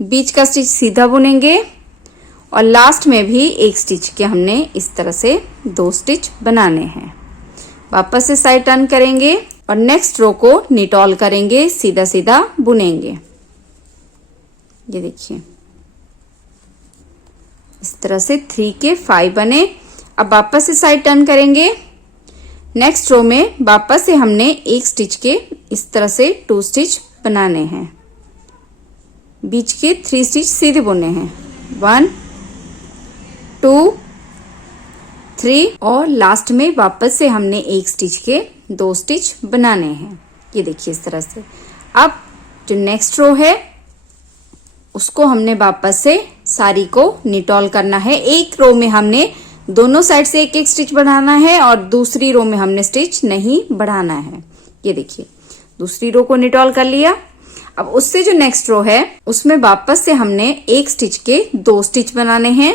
बीच का स्टिच सीधा बुनेंगे और लास्ट में भी एक स्टिच के हमने इस तरह से 2 स्टिच बनाने हैं। वापस से साइड टर्न करेंगे और नेक्स्ट रो को निटॉल करेंगे, सीधा सीधा बुनेंगे। ये देखिए इस तरह से 3 के 5 बने। अब वापस से साइड टर्न करेंगे, नेक्स्ट रो में वापस से हमने एक स्टिच के इस तरह से 2 स्टिच बनाने हैं, बीच के 3 स्टिच सीधे बुनने हैं, 1 2 3 और लास्ट में वापस से हमने एक स्टिच के 2 स्टिच बनाने हैं। ये देखिए इस तरह से। अब जो नेक्स्ट रो है उसको हमने वापस से सारी को निटॉल करना है। एक रो में हमने दोनों साइड से एक एक स्टिच बढ़ाना है और दूसरी रो में हमने स्टिच नहीं बढ़ाना है। ये देखिए दूसरी रो को निटॉल कर लिया। अब उससे जो नेक्स्ट रो है उसमें वापस से हमने एक स्टिच के 2 स्टिच बनाने हैं।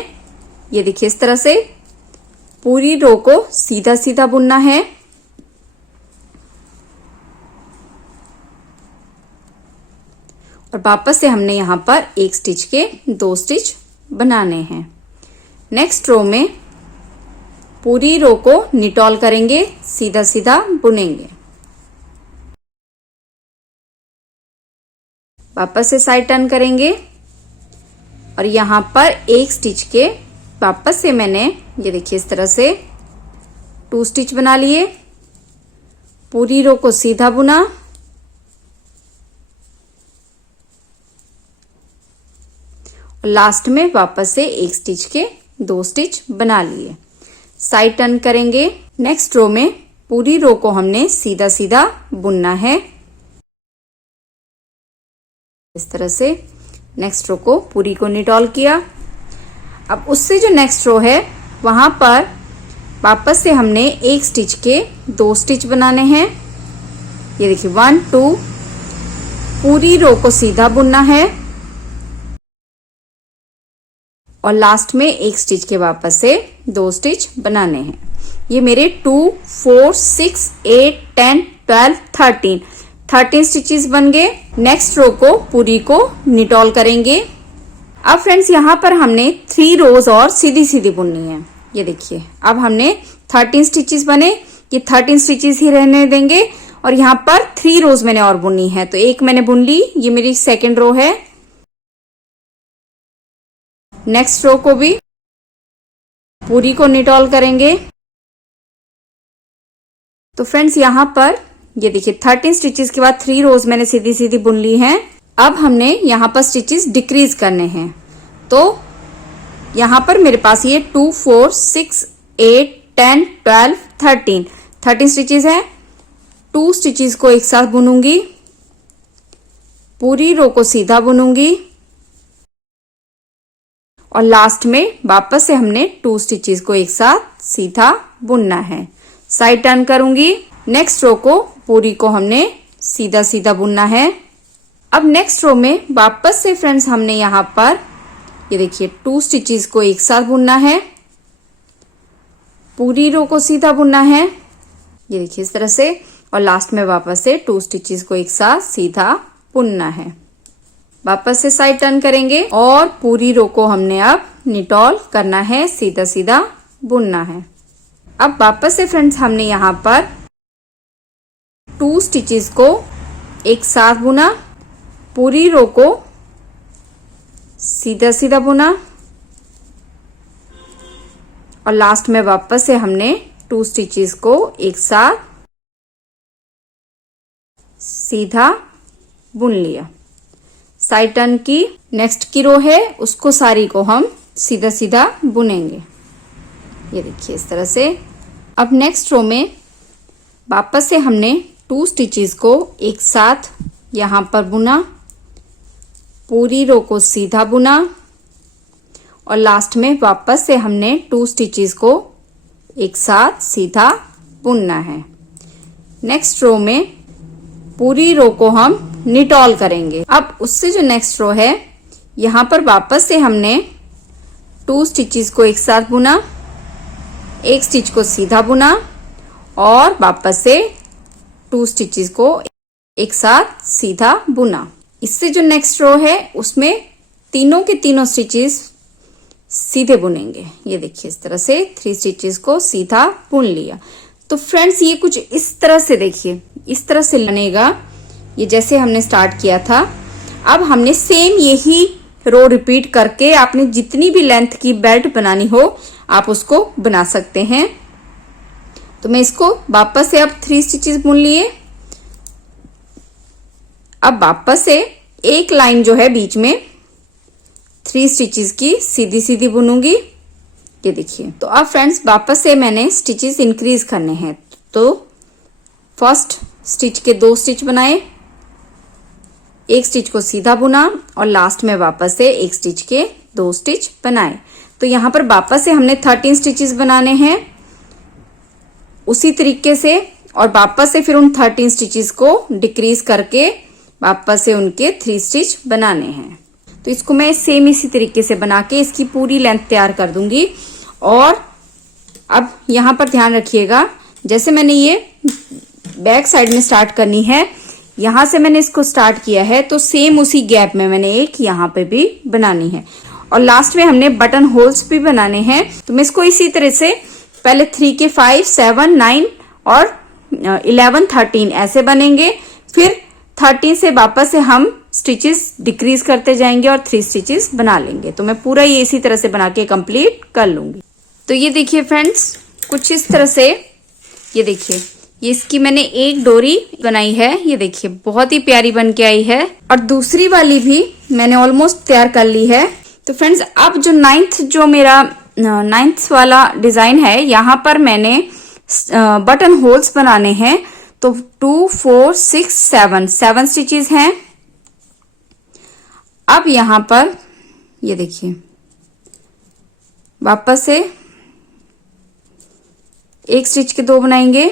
ये देखिए इस तरह से पूरी रो को सीधा सीधा बुनना है और वापस से हमने यहाँ पर एक स्टिच के 2 स्टिच बनाने हैं। नेक्स्ट रो में पूरी रो को निटॉल करेंगे, सीधा सीधा बुनेंगे। वापस से साइड टर्न करेंगे और यहाँ पर एक स्टिच के वापस से मैंने ये देखिए इस तरह से 2 स्टिच बना लिए, पूरी रो को सीधा बुना और लास्ट में वापस से एक स्टिच के 2 स्टिच बना लिए। साइड टर्न करेंगे, नेक्स्ट रो में पूरी रो को हमने सीधा सीधा बुनना है। इस तरह से नेक्स्ट रो को पूरी को निटॉल किया। अब उससे जो नेक्स्ट रो है वहां पर वापस से हमने एक स्टिच के 2 स्टिच बनाने हैं। ये देखिए 1 2 पूरी रो को सीधा बुनना है और लास्ट में एक स्टिच के वापस से 2 स्टिच बनाने हैं। ये मेरे 2 4 6 8 10 12 13 स्टिचेस बन गए। नेक्स्ट रो को पूरी को निटॉल करेंगे। अब फ्रेंड्स यहाँ पर हमने 3 रोज और सीधी सीधी बुननी है। ये देखिए अब हमने 13 स्टिचेस बने, ये 13 स्टिचेस ही रहने देंगे और यहाँ पर 3 रोज मैंने और बुननी है। तो एक मैंने बुन ली, ये मेरी सेकेंड रो है। नेक्स्ट रो को भी पूरी को निटॉल करेंगे। तो फ्रेंड्स यहाँ पर ये देखिए 13 स्टिचेस के बाद 3 रोज मैंने सीधी सीधी बुन ली हैं। अब हमने यहाँ पर स्टिचेस डिक्रीज करने हैं। तो यहाँ पर मेरे पास ये 2 4 6 8 10 12 13 स्टिचेस है। 2 स्टिचेस को एक साथ बुनूंगी, पूरी रो को सीधा बुनूंगी और लास्ट में वापस से हमने 2 स्टिचेस को एक साथ सीधा बुनना है। साइड टर्न करूंगी, नेक्स्ट रो को पूरी को हमने सीधा सीधा बुनना है। अब नेक्स्ट रो में वापस से फ्रेंड्स हमने यहाँ पर ये देखिए 2 स्टिचेस को एक साथ बुनना है, पूरी रो को सीधा बुनना है। ये देखिए इस तरह से और लास्ट में वापस से 2 स्टिचेस को एक साथ सीधा बुनना है। वापस से साइड टर्न करेंगे और पूरी रो को हमने अब निटॉल करना है, सीधा सीधा बुनना है। अब वापस से फ्रेंड्स हमने यहाँ पर 2 स्टिचेस को एक साथ बुना, पूरी रो को सीधा सीधा बुना और लास्ट में वापस से हमने 2 स्टिचेस को एक साथ सीधा बुन लिया। साइड टर्न की नेक्स्ट की रो है, उसको सारी को हम सीधा सीधा बुनेंगे। ये देखिए इस तरह से। अब नेक्स्ट रो में वापस से हमने 2 स्टिचेस को एक साथ यहाँ पर बुना, पूरी रो को सीधा बुना और लास्ट में वापस से हमने 2 स्टिचेस को एक साथ सीधा बुनना है। नेक्स्ट रो में पूरी रो को हम निटॉल करेंगे। अब उससे जो नेक्स्ट रो है, यहाँ पर वापस से हमने 2 स्टिचेस को एक साथ बुना, एक स्टिच को सीधा बुना और वापस से 2 स्टिचेस को एक साथ सीधा बुना। इससे जो नेक्स्ट रो है उसमें तीनों के तीनों स्टिचेस सीधे बुनेंगे। ये देखिए इस तरह से 3 स्टिचेस को सीधा बुन लिया। तो फ्रेंड्स ये कुछ इस तरह से देखिए, इस तरह से बनेगा, ये जैसे हमने स्टार्ट किया था। अब हमने सेम यही रो रिपीट करके आपने जितनी भी लेंथ की बेल्ट बनानी हो आप उसको बना सकते हैं। तो मैं इसको वापस से अब 3 स्टिचेस बुन लिए। अब वापस से एक लाइन जो है बीच में 3 स्टिचेस की सीधी सीधी बुनूंगी। ये देखिए। तो अब फ्रेंड्स वापस से मैंने स्टिचेस इंक्रीज करने हैं। तो फर्स्ट स्टिच के 2 स्टिच बनाए, एक स्टिच को सीधा बुना और लास्ट में वापस से एक स्टिच के 2 स्टिच बनाए। तो यहाँ पर वापस से हमने 13 स्टिचेस बनाने हैं उसी तरीके से और वापस से फिर उन 13 स्टिचेस को डिक्रीज करके वापस से उनके 3 स्टिच बनाने हैं। तो इसको मैं सेम इसी तरीके से बना के इसकी पूरी लेंथ तैयार कर दूंगी। और अब यहाँ पर ध्यान रखिएगा, जैसे मैंने ये बैक साइड में स्टार्ट करनी है, यहाँ से मैंने इसको स्टार्ट किया है तो सेम उसी गैप में मैंने एक यहाँ पे भी बनानी है और लास्ट में हमने बटन होल्स भी बनाने हैं। तो मैं इसको इसी तरह से पहले 3 के 5, 7, 9 और 11, 13 ऐसे बनेंगे। फिर 13 से वापस से हम स्टिचेस डिक्रीज करते जाएंगे और 3 स्टिचेस बना लेंगे। तो मैं पूरा ये इसी तरह से बना के कंप्लीट कर लूंगी। तो ये देखिए फ्रेंड्स कुछ इस तरह से, ये देखिए ये इसकी मैंने एक डोरी बनाई है। ये देखिए बहुत ही प्यारी बन के आई है और दूसरी वाली भी मैंने ऑलमोस्ट तैयार कर ली है। तो फ्रेंड्स अब जो 9th वाला डिजाइन है, यहाँ पर मैंने बटन होल्स बनाने हैं। तो 2, 4, 6, 7 स्टिचेस हैं। अब यहाँ पर ये देखिए वापस से एक स्टिच के 2 बनाएंगे,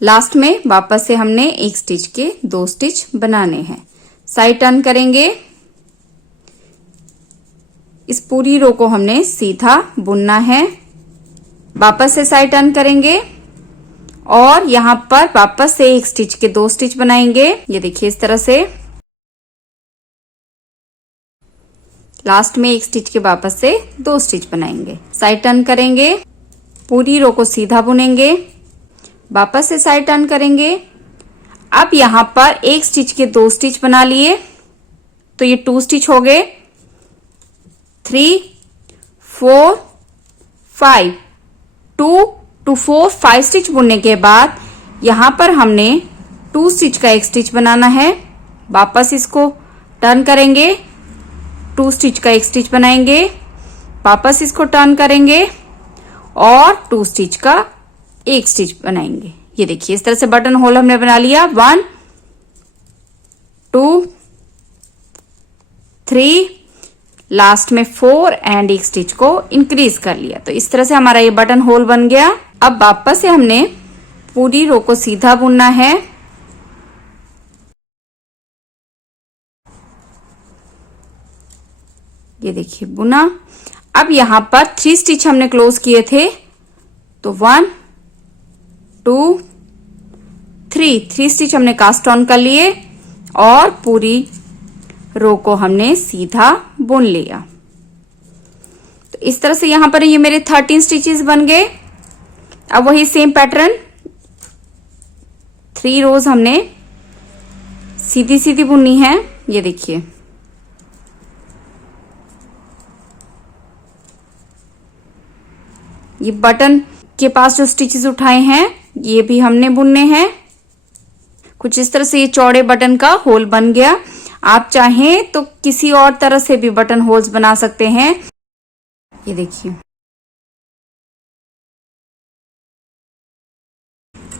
लास्ट में वापस से हमने एक स्टिच के 2 स्टिच बनाने हैं। साइड टर्न करेंगे, इस पूरी रो को हमने सीधा बुनना है। वापस से साइड टर्न करेंगे और यहाँ पर वापस से एक स्टिच के 2 स्टिच बनाएंगे। ये देखिए इस तरह से। लास्ट में एक स्टिच के वापस से 2 स्टिच बनाएंगे। साइड टर्न करेंगे, पूरी रो को सीधा बुनेंगे, वापस से साइड टर्न करेंगे। अब यहाँ पर एक स्टिच के 2 स्टिच बना लिए तो ये 2 स्टिच हो गए। 3, 4, 5, 2 to 4, 5 स्टिच बुनने के बाद यहाँ पर हमने 2 स्टिच का एक स्टिच बनाना है। वापस इसको टर्न करेंगे, 2 स्टिच का एक स्टिच बनाएंगे, वापस इसको टर्न करेंगे और 2 स्टिच का एक स्टिच बनाएंगे। ये देखिए इस तरह से बटन होल हमने बना लिया। 1, 2, 3, लास्ट में 4 एंड एक स्टिच को इंक्रीज कर लिया। तो इस तरह से हमारा ये बटन होल बन गया। अब वापस से हमने पूरी रो को सीधा बुनना है। ये देखिए बुना। अब यहाँ पर 3 स्टिच हमने क्लोज किए थे तो 1, 2, थ्री स्टिच हमने कास्ट ऑन कर लिए और पूरी रो को हमने सीधा बुन लिया। तो इस तरह से यहां पर ये मेरे 13 स्टिचेस बन गए। अब वही सेम पैटर्न 3 रोज हमने सीधी सीधी बुननी है। ये देखिए, ये बटन के पास जो स्टिचेस उठाए हैं ये भी हमने बुनने हैं। कुछ इस तरह से ये चौड़े बटन का होल बन गया। आप चाहें तो किसी और तरह से भी बटन होल्स बना सकते हैं। ये देखिए।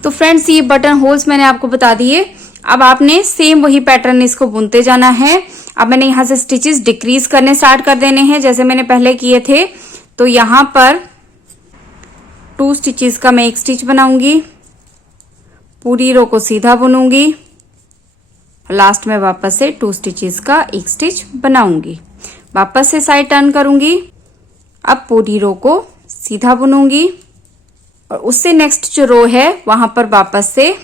तो फ्रेंड्स, ये बटन होल्स मैंने आपको बता दिए। अब आपने सेम वही पैटर्न इसको बुनते जाना है। अब मैंने यहां से स्टिचेस डिक्रीज करने स्टार्ट कर देने हैं जैसे मैंने पहले किए थे। तो यहां पर 2 स्टिचेस का मैं एक स्टिच बनाऊंगी, पूरी रो को सीधा बुनूंगी, लास्ट में वापस से 2 स्टिचेस का एक स्टिच बनाऊंगी, वापस से साइड टर्न करूंगी। अब पूरी रो को सीधा बुनूंगी और उससे नेक्स्ट जो रो है वहां पर वापस से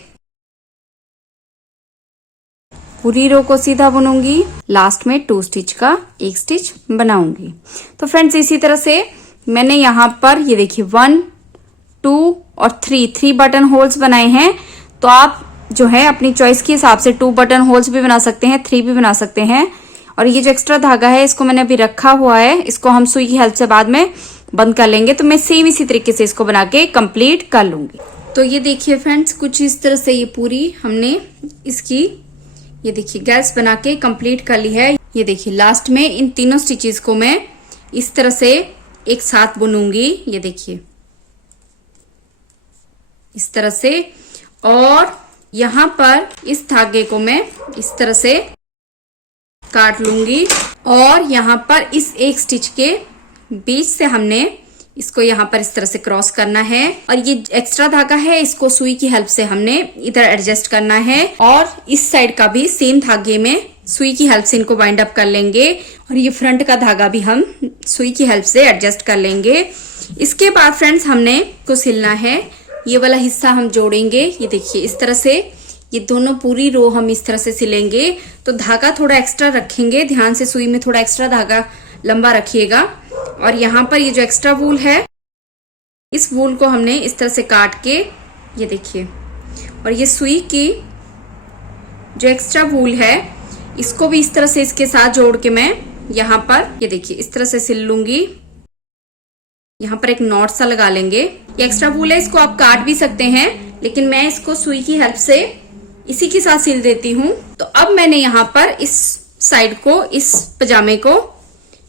पूरी रो को सीधा बुनूंगी, लास्ट में 2 स्टिच का एक स्टिच बनाऊंगी। तो फ्रेंड्स, इसी तरह से मैंने यहां पर ये देखिए 1, 2 और 3 बटन होल्स बनाए हैं। तो आप जो है अपनी चॉइस के हिसाब से 2 बटन होल्स भी बना सकते हैं, 3 भी बना सकते हैं। और ये जो एक्स्ट्रा धागा है इसको मैंने अभी रखा हुआ है, इसको हम सुई की हेल्प से बाद में बंद कर लेंगे। तो मैं सेम इसी तरीके से इसको बना के कंप्लीट कर लूंगी। तो ये देखिए फ्रेंड्स, कुछ इस तरह से ये पूरी हमने इसकी ये देखिए गैस बना के कंप्लीट कर ली है। ये देखिए लास्ट में इन तीनों स्टिचेस को मैं इस तरह से एक साथ बुनूंगी। ये देखिए इस तरह से, और यहां पर इस धागे को मैं इस तरह से काट लूंगी और यहां पर इस एक स्टिच के बीच से हमने इसको यहां पर इस तरह से क्रॉस करना है। और ये एक्स्ट्रा धागा है इसको सुई की हेल्प से हमने इधर एडजस्ट करना है और इस साइड का भी सेम धागे में सुई की हेल्प से इनको बाइंड अप कर लेंगे। और ये फ्रंट का धागा भी हम सुई की हेल्प से एडजस्ट कर लेंगे। इसके बाद फ्रेंड्स हमने को सिलना है, ये वाला हिस्सा हम जोड़ेंगे। ये देखिए इस तरह से ये दोनों पूरी रो हम इस तरह से सिलेंगे। तो धागा थोड़ा एक्स्ट्रा रखेंगे, ध्यान से सुई में थोड़ा एक्स्ट्रा धागा लंबा रखिएगा। और यहाँ पर ये जो एक्स्ट्रा वूल है इस वूल को हमने इस तरह से काट के ये देखिए, और ये सुई की जो एक्स्ट्रा वूल है इसको भी इस तरह से इसके साथ जोड़ के मैं यहाँ पर ये देखिए इस तरह से सिल लूंगी। यहाँ पर एक नॉट सा लगा लेंगे। ये एक्स्ट्रा वूल है, इसको आप काट भी सकते हैं, लेकिन मैं इसको सुई की हेल्प से इसी के साथ सिल देती हूँ। तो अब मैंने यहाँ पर इस साइड को, इस पजामे को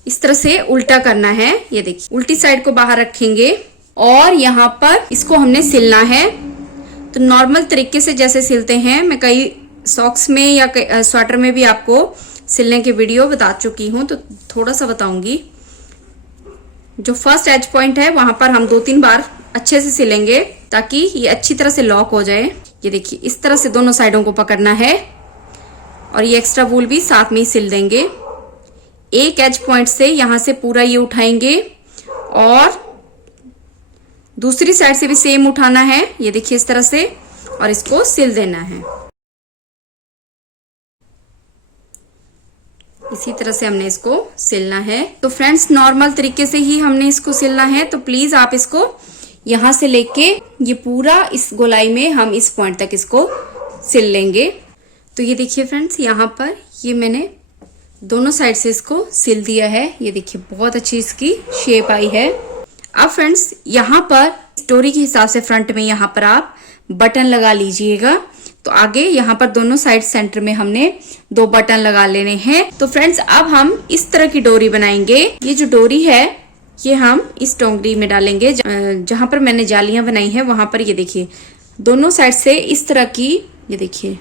इस तरह से उल्टा करना है। ये देखिए उल्टी साइड को बाहर रखेंगे और यहाँ पर इसको हमने सिलना है। तो नॉर्मल तरीके से जैसे सिलते हैं, मैं कई सॉक्स में या स्वेटर में भी आपको सिलने की वीडियो बता चुकी हूँ, तो थोड़ा सा बताऊंगी। जो फर्स्ट एज पॉइंट है वहां पर हम 2-3 बार अच्छे से सिलेंगे ताकि ये अच्छी तरह से लॉक हो जाए। ये देखिए इस तरह से दोनों साइडों को पकड़ना है और ये एक्स्ट्रा वूल भी साथ में ही सिल देंगे। एक एज पॉइंट से यहां से पूरा ये उठाएंगे और दूसरी साइड से भी सेम उठाना है। ये देखिए इस तरह से, और इसको सिल देना है। इसी तरह से हमने इसको सिलना है। तो फ्रेंड्स, नॉर्मल तरीके से ही हमने इसको सिलना है। तो प्लीज आप इसको यहां से लेके ये पूरा इस गोलाई में हम इस पॉइंट तक इसको सिल लेंगे। तो ये देखिए फ्रेंड्स, यहाँ पर ये मैंने दोनों साइड से इसको सिल दिया है। ये देखिए बहुत अच्छी इसकी शेप आई है। अब फ्रेंड्स, यहाँ पर स्टोरी के हिसाब से फ्रंट में यहाँ पर आप बटन लगा लीजिएगा। तो आगे यहाँ पर दोनों साइड सेंटर में हमने 2 बटन लगा लेने हैं। तो फ्रेंड्स, अब हम इस तरह की डोरी बनाएंगे। ये जो डोरी है ये हम इस टोंगरी में डालेंगे। जहां पर मैंने जालियां बनाई है वहां पर ये देखिए दोनों साइड से इस तरह की, ये देखिए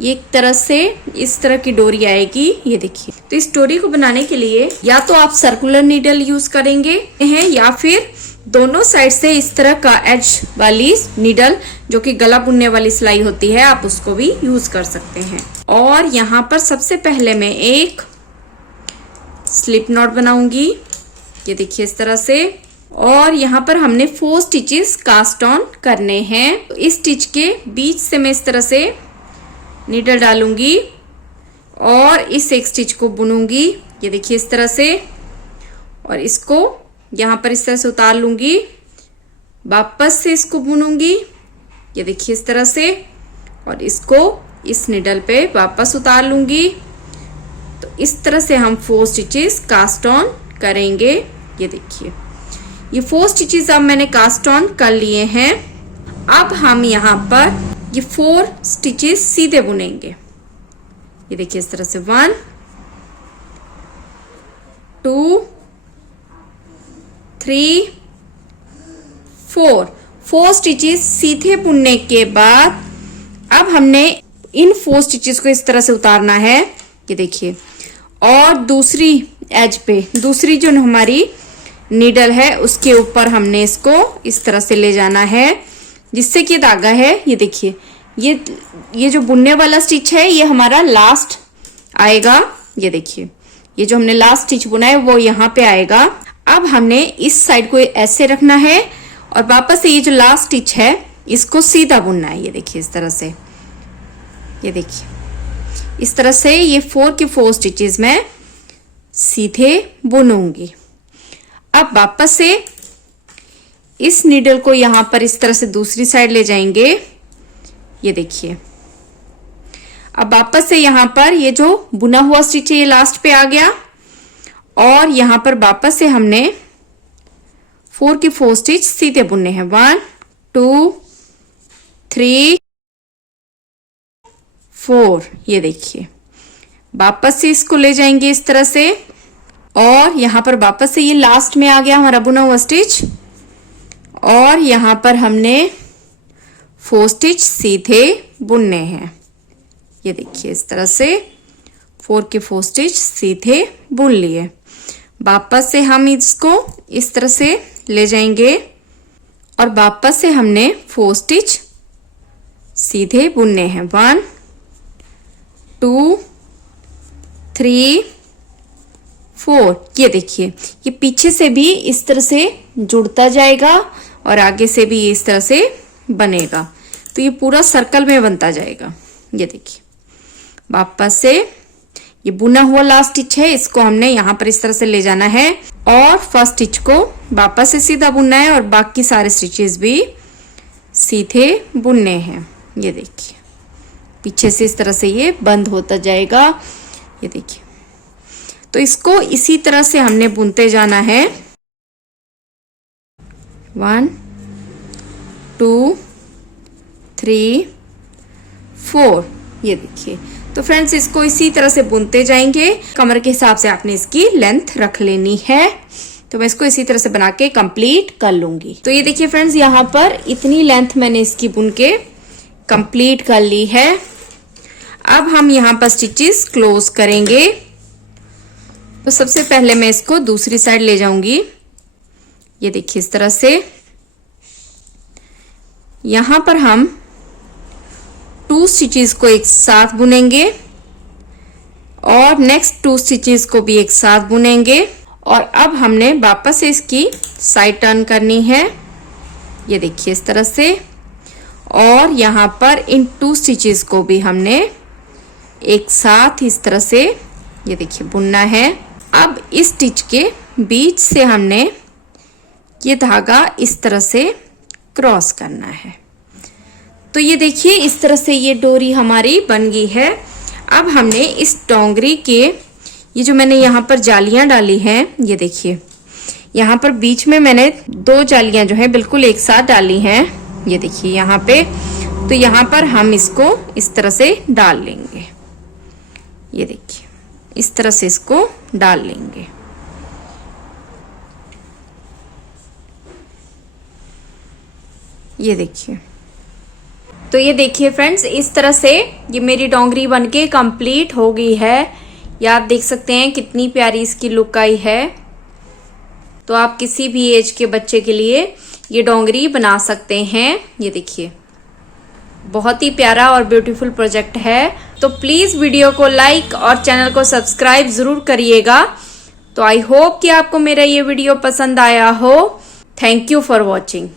ये एक तरह से इस तरह की डोरी आएगी। ये देखिए, तो इस डोरी को बनाने के लिए या तो आप सर्कुलर नीडल यूज करेंगे हैं या फिर दोनों साइड से इस तरह का एज वाली नीडल जो कि गला बुनने वाली सिलाई होती है, आप उसको भी यूज कर सकते हैं। और यहाँ पर सबसे पहले मैं एक स्लिप नॉट बनाऊंगी। ये देखिए इस तरह से, और यहाँ पर हमने 4 स्टिचेस कास्ट ऑन करने हैं। तो इस स्टिच के बीच से मैं इस तरह से नीडल डालूंगी और इस एक स्टिच को बुनूंगी, ये देखिए इस तरह से, और इसको यहाँ पर इस तरह से उतार लूंगी, वापस से इसको बुनूंगी, ये देखिए इस तरह से, और इसको इस नीडल पे वापस उतार लूंगी। तो इस तरह से हम 4 स्टिचेस कास्ट ऑन करेंगे। ये देखिए ये 4 स्टिचेस अब मैंने कास्ट ऑन कर लिए हैं। अब हम यहाँ पर ये 4 स्टिचेस सीधे बुनेंगे। ये देखिए इस तरह से 1 2 3 4 स्टिचेस सीधे बुनने के बाद अब हमने इन 4 स्टिचेस को इस तरह से उतारना है, ये देखिए, और दूसरी एज पे, दूसरी जो हमारी नीडल है उसके ऊपर हमने इसको इस तरह से ले जाना है, जिससे कि धागा है, ये देखिए, ये जो बुनने वाला स्टिच है ये हमारा लास्ट आएगा। ये देखिए ये जो हमने लास्ट स्टिच बुना है वो यहाँ पे आएगा। अब हमने इस साइड को ऐसे रखना है और वापस से ये जो लास्ट स्टिच है इसको सीधा बुनना है। ये देखिए इस तरह से, ये देखिए इस तरह से ये 4 के 4 स्टिचेस मैं सीधे बुनूंगी। अब वापस से इस नीडल को यहाँ पर इस तरह से दूसरी साइड ले जाएंगे। ये देखिए अब वापस से यहाँ पर ये जो बुना हुआ स्टिच है ये लास्ट पे आ गया, और यहाँ पर वापस से हमने 4 के 4 स्टिच सीधे बुनने हैं। 1 2 3 4, ये देखिए वापस से इसको ले जाएंगे इस तरह से, और यहाँ पर वापस से ये लास्ट में आ गया हमारा बुना हुआ स्टिच, और यहाँ पर हमने 4 स्टिच सीधे बुनने हैं। ये देखिए इस तरह से 4 के 4 स्टिच सीधे बुन लिए। वापस से हम इसको इस तरह से ले जाएंगे और वापस से हमने 4 स्टिच सीधे बुनने हैं। 1 2 3 4, ये देखिए ये पीछे से भी इस तरह से जुड़ता जाएगा और आगे से भी इस तरह से बनेगा, तो ये पूरा सर्कल में बनता जाएगा। ये देखिए वापस से ये बुना हुआ लास्ट स्टिच है, इसको हमने यहाँ पर इस तरह से ले जाना है और फर्स्ट स्टिच को वापस से सीधा बुनना है और बाकी सारे स्टिचेस भी सीधे बुनने हैं। ये देखिए पीछे से इस तरह से ये बंद होता जाएगा। ये देखिए तो इसको इसी तरह से हमने बुनते जाना है। 1 2 3 4, ये देखिए। तो फ्रेंड्स इसको इसी तरह से बुनते जाएंगे। कमर के हिसाब से आपने इसकी लेंथ रख लेनी है। तो मैं इसको इसी तरह से बना के कंप्लीट कर लूंगी। तो ये देखिए फ्रेंड्स यहाँ पर इतनी लेंथ मैंने इसकी बुन के कंप्लीट कर ली है। अब हम यहाँ पर स्टिचेस क्लोज करेंगे। तो सबसे पहले मैं इसको दूसरी साइड ले जाऊंगी। ये देखिए इस तरह से यहाँ पर हम 2 स्टिचेस को एक साथ बुनेंगे और नेक्स्ट 2 स्टिचेस को भी एक साथ बुनेंगे। और अब हमने वापस से इसकी साइड टर्न करनी है। ये देखिए इस तरह से, और यहाँ पर इन 2 स्टिचेस को भी हमने एक साथ इस तरह से, ये देखिए, बुनना है। अब इस स्टिच के बीच से हमने ये धागा इस तरह से क्रॉस करना है। तो ये देखिए इस तरह से ये डोरी हमारी बन गई है। अब हमने इस डोंगरी के ये जो मैंने यहाँ पर जालियाँ डाली हैं, ये देखिए यहाँ पर बीच में मैंने 2 जालियाँ जो है बिल्कुल एक साथ डाली हैं। ये देखिए यहाँ पे, तो यहाँ पर हम इसको इस तरह से डाल लेंगे। ये देखिए इस तरह से इसको डाल लेंगे। ये देखिए, तो ये देखिए फ्रेंड्स इस तरह से ये मेरी डोंगरी बनके कंप्लीट हो गई है। ये आप देख सकते हैं कितनी प्यारी इसकी लुक आई है। तो आप किसी भी एज के बच्चे के लिए ये डोंगरी बना सकते हैं। ये देखिए बहुत ही प्यारा और ब्यूटीफुल प्रोजेक्ट है। तो प्लीज वीडियो को लाइक और चैनल को सब्सक्राइब जरूर करिएगा। तो आई होप कि आपको मेरा ये वीडियो पसंद आया हो। Thank you for watching.